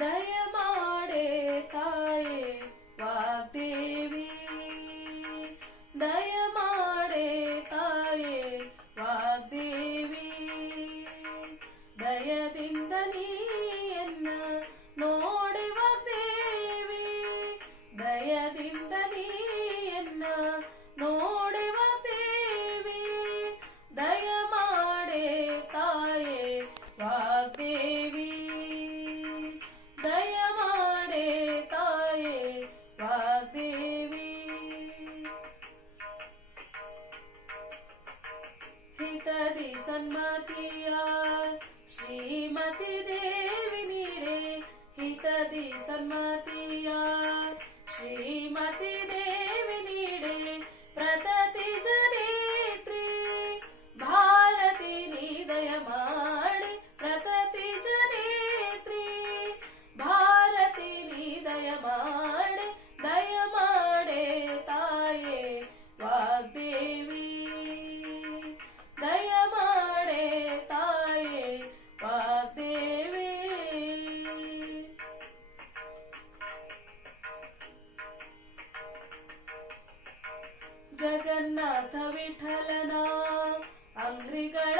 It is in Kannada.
ದಯಮಾಡೆ ತಾಯೇ ವಾಗ್ದೇವಿ, ದಯಮಾಡೆ ತಾಯೇ ವಾಗ್ದೇವಿ, ದಯದಿಂದ ನೀಯನ್ನ ನೋಡಿ ವಾಗ್ದೇವಿ, ದಯದಿಂದ ನೀಯನ್ನ ನೋಡಿ ವಾಗ್ದೇವಿ, ದಯಮಾಡೆ ತಾಯೇ ವಾಗ್ದೇವಿ, ದಯಮಾಡೆ ತಾಯೇ ವಾಗ್ದೇವಿ. ಹಿತದಿ ಸನ್ಮತಿಯ ಶ್ರೀಮತಿ ದೇವಿ ನೀಡೆ, ಹಿತದಿ ಸನ್ಮತಿಯ ಶ್ರೀಮತಿ ದೇವಿ ನೀಡೆ, ಪ್ರತತಿ ಜನೇತ್ರಿ ಭಾರತಿ ನೀ ದಯಮಾಡೆ, ಪ್ರತತಿ ಜನೇತ್ರಿ ಭಾರತಿ ನೀ ದಯಮಾಡೆ, ದಯಮಾಡೆ ತಾಯೇ ವಾಗ್ದೇವಿ, ದಯಮಾಡೆ ತಾಯೇ ವಾಗ್ದೇವಿ. ಜಗನ್ನಾಥ ವಿಠಲನ ಅಂಗ್ರಿಗಳ